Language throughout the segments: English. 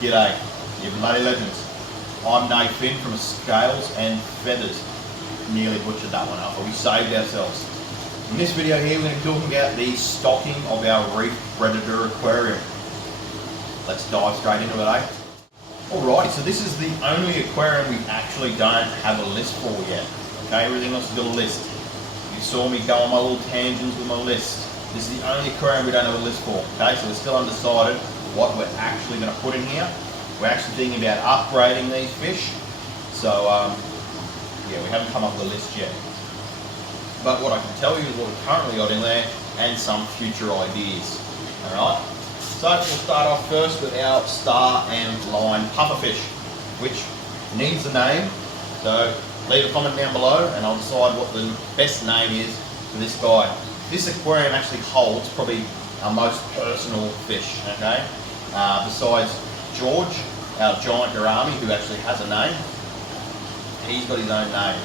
G'day, you bloody legends. I'm Nate Finn from Scales and Feathers. Nearly butchered that one up, but we saved ourselves. In this video here, we're going to be talking about the stocking of our reef predator aquarium. Let's dive straight into it, eh? Alrighty, so this is the only aquarium we actually don't have a list for yet. Okay, everything else has got a list. You saw me go on my little tangents with my list. This is the only aquarium we don't have a list for. Okay, so we're still undecided what we're actually going to put in here. We're actually thinking about upgrading these fish. So, yeah, we haven't come up with a list yet. But what I can tell you is what we've currently got in there and some future ideas. Alright? So, we'll start off first with our star and line pufferfish, which needs a name. So, leave a comment down below and I'll decide what the best name is for this guy. This aquarium actually holds probably our most personal fish, okay? Besides George, our giant gourami, who actually has a name, he's got his own name.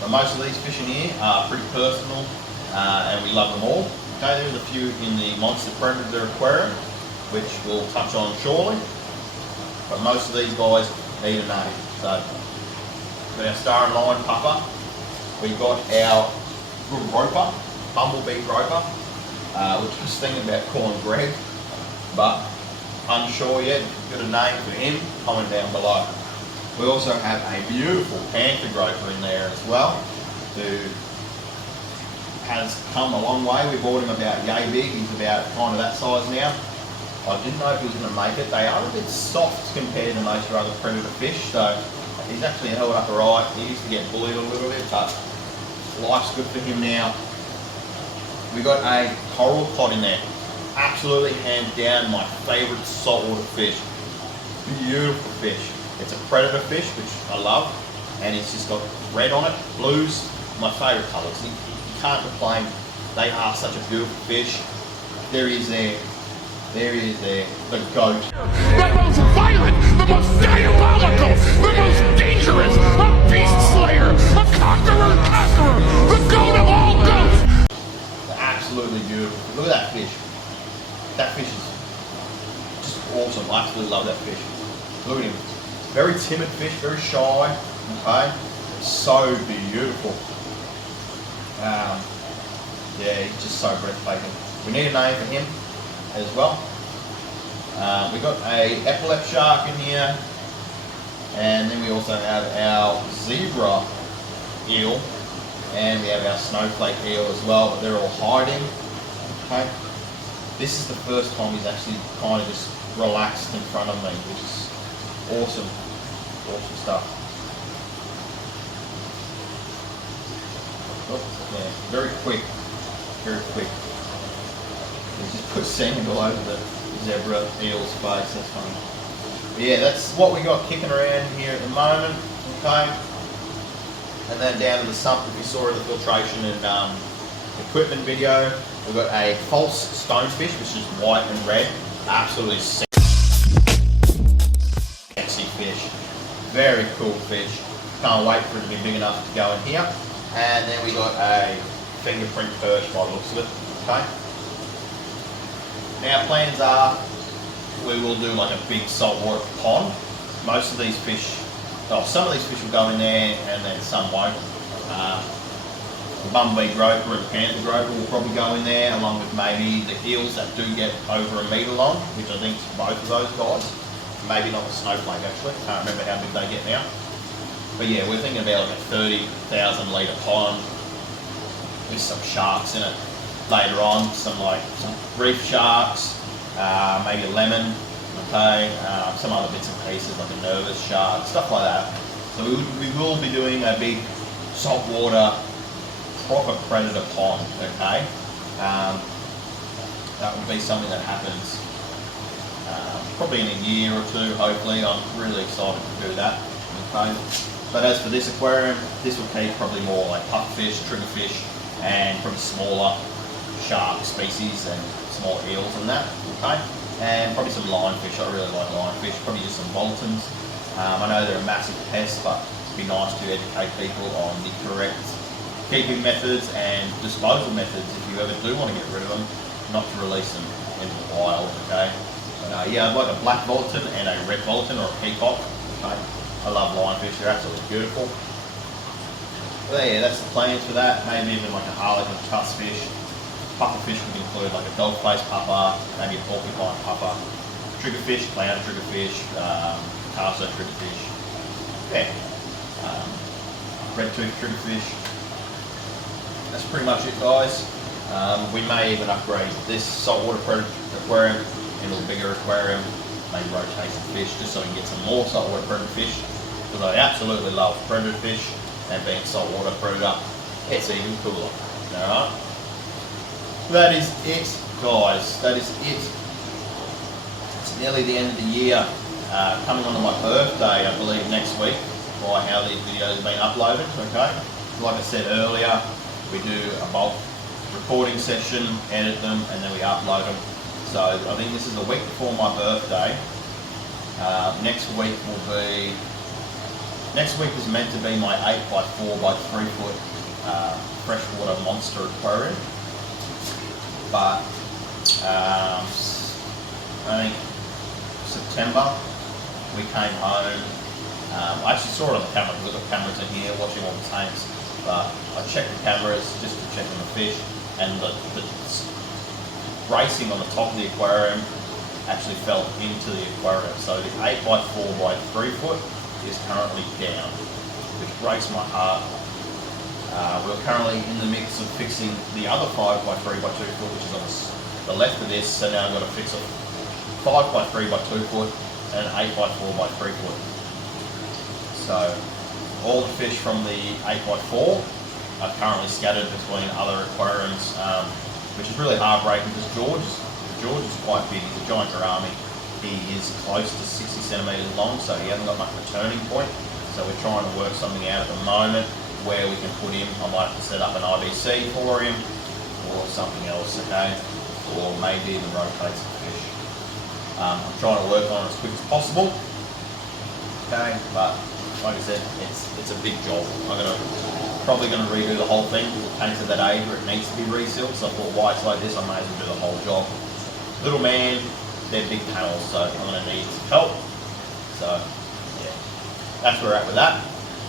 But most of these fish in here are pretty personal and we love them all. Okay, there's a few in the monster predator aquarium, which we'll touch on shortly. But most of these guys need a name. So, we've got our star and line puffer. We've got our good groper, bumblebee groper, which I was thinking about calling Greg, but unsure yet. If you've got a name for him, comment down below. We also have a beautiful panther groper in there as well, who has come a long way. We bought him about yay big. He's about kind of that size now. I didn't know if he was going to make it. They are a bit soft compared to most of our other predator fish, so he's actually held up alright. He used to get bullied a little bit, but life's good for him now. We got a coral cod in there. Absolutely hands down my favourite saltwater fish. Beautiful fish. It's a predator fish, which I love, and it's just got red on it, blues, my favourite colours. You can't complain. They are such a beautiful fish. There he is there. There he is there, the goat. The most violent, the most diabolical, the most dangerous, a beast slayer, a conqueror, the goat of all goats. Absolutely beautiful. Look at that fish. That fish is just awesome. I absolutely love that fish. Look at him. Very timid fish, very shy. Okay, so beautiful. Yeah, he's just so breathtaking. We need a name for him as well. We've got a epaulette shark in here, and then we also have our zebra eel, and we have our snowflake eel as well, but they're all hiding. Okay. This is the first time he's actually kind of just relaxed in front of me, which is awesome. Awesome stuff. Oh, yeah, very quick. Very quick. He just put sand all over the zebra eel's face. That's funny. But yeah, that's what we got kicking around here at the moment. Okay. And then down to the sump that we saw in the filtration and equipment video, we've got a false stonefish, which is white and red. Absolutely sexy fish. Very cool fish. Can't wait for it to be big enough to go in here. And then we got a fingerprint perch by the looks of it. Okay. Now plans are we will do like a big saltwater pond. Most of these fish, some of these fish will go in there and then some won't. The bumblebee groper and the panther groper will probably go in there, along with maybe the eels that do get over a metre long, which I think is both of those guys. Maybe not the snowflake actually, can't remember how big they get now. But yeah, we're thinking about like a 30,000 litre pond with some sharks in it later on, some reef sharks, maybe a lemon, okay, some other bits and pieces like a nervous shark, stuff like that. So we will be doing a big saltwater proper predator pond, okay? That will be something that happens probably in a year or two, hopefully. I'm really excited to do that, okay? But as for this aquarium, this will keep probably more like pufferfish, triggerfish, and probably smaller shark species and small eels and that, okay? And probably some lionfish. I really like lionfish, probably just some boltons. I know they're a massive pest, but it'd be nice to educate people on the correct keeping methods and disposal methods if you ever do want to get rid of them, not to release them into the wild, okay? But yeah, I'd like a black volatile and a red volatile or a peacock. Okay. I love lionfish, they're absolutely beautiful. But yeah, that's the plans for that. Maybe even like a harlequin tusk fish. Puffer fish would include like a dog-faced puffer, maybe a porcupine puffer. Triggerfish, clown triggerfish, Picasso triggerfish. Yeah. Red tooth triggerfish. That's pretty much it, guys. We may even upgrade this saltwater predator aquarium into a bigger aquarium, maybe rotate some fish just so we can get some more saltwater predator fish. Because I absolutely love predator fish, and being saltwater predator, it's even cooler. Alright? That is it, guys. That is it. It's nearly the end of the year. Coming on to my birthday, I believe, next week, by how these videos have been uploaded, okay? Like I said earlier, we do a bulk recording session, edit them, and then we upload them. So I think this is a week before my birthday. Next week is meant to be my 8x4 by 3 foot freshwater monster aquarium. But I think September we came home. I actually saw it on the camera because I've got cameras in here watching all the tanks. But I checked the cameras just to check on the fish, and the bracing on the top of the aquarium actually fell into the aquarium. So the 8x4 by 3 foot is currently down, which breaks my heart. We're currently in the mix of fixing the other 5x3 by 2 foot, which is on the left of this. So now I've got to fix a 5x3 by 2 foot and an 8x4 by 3 foot. So all the fish from the 8x4 are currently scattered between other aquariums, which is really heartbreaking because George is quite big. He's a giant gourami. He is close to 60 centimetres long, so he hasn't got much of a turning point. So we're trying to work something out at the moment where we can put him. I might have to set up an IBC for him or something else, okay? Or maybe even rotate some fish. I'm trying to work on it as quick as possible, okay? But like I said, it's a big job. Probably going to redo the whole thing. The tank's at that age where it needs to be resealed, so I thought, why it's like this, I may as well do the whole job. Little man, they're big panels, so I'm going to need some help. So, yeah, that's where we're at with that.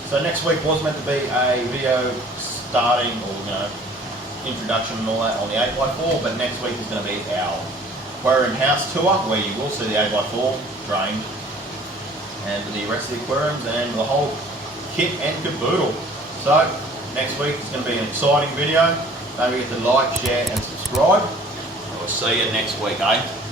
So next week was meant to be a video starting, or introduction and all that on the 8x4, but next week is going to be our aquarium house tour, where you will see the 8x4 drained, and the rest of the aquariums and the whole kit and caboodle. So next week is going to be an exciting video. Don't forget to like, share and subscribe. And we'll see you next week, eh?